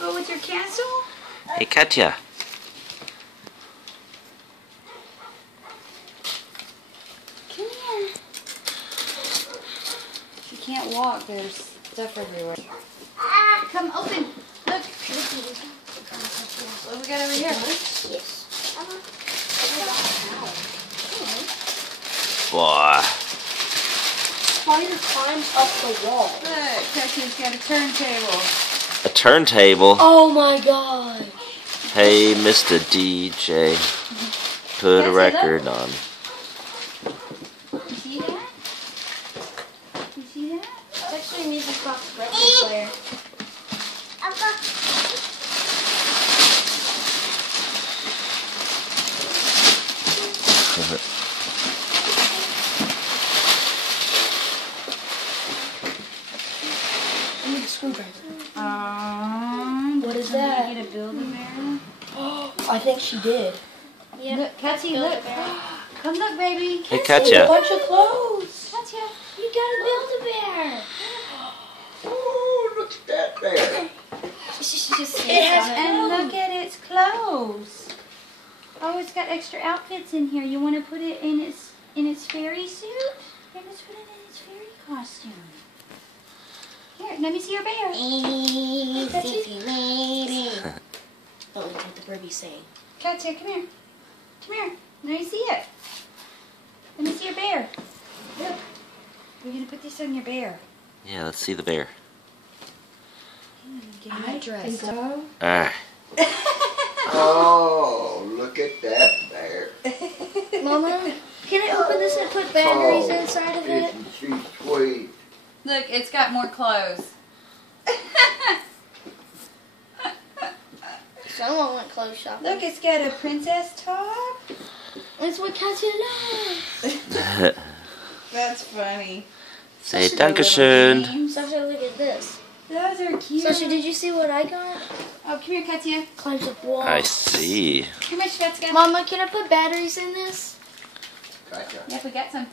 go with your castle? Hey, Katya. Come here. She can't walk. There's stuff everywhere. Come open. Look. What do we got over here? Boy. Spider climbs up the wall. Look, Katya's got a turntable. A turntable. Oh my god. Hey, Mr. DJ. Put a record on. You see that? You see that? It's actually a music box record player. I need a screwdriver. What is that? Did you get a Build-A-Bear? I think she did. Yeah. Look, Katya, look. Come look, baby. Hey, A Katya. bunch of clothes. Katya. You got a Build-A-Bear. Oh, look at that bear. It has And look at its clothes. Oh, it's got extra outfits in here. You want to put it in its fairy suit? Here, let's put it in its fairy costume. Here, let me see your bear. Don't look what the birdie's saying. Katya, come here. Come here. Let me see it. Let me see your bear. Look. We're going to put this on your bear. Yeah, let's see the bear. Get that dress. Ah. Oh, look at that bear. Mama, can I open this and put batteries inside of it? Isn't she sweet? Look, it's got more clothes. Someone went clothes shopping. Look, it's got a princess top. That's what Katya loves. That's funny. Say Dankeschön. Sasha, look at this. Those are cute. Sasha, did you see what I got? Oh, come here, Katya. Climbs up walls. I see. Come here, Shvetska. Mama, can I put batteries in this? Gotcha. Yep, we got some.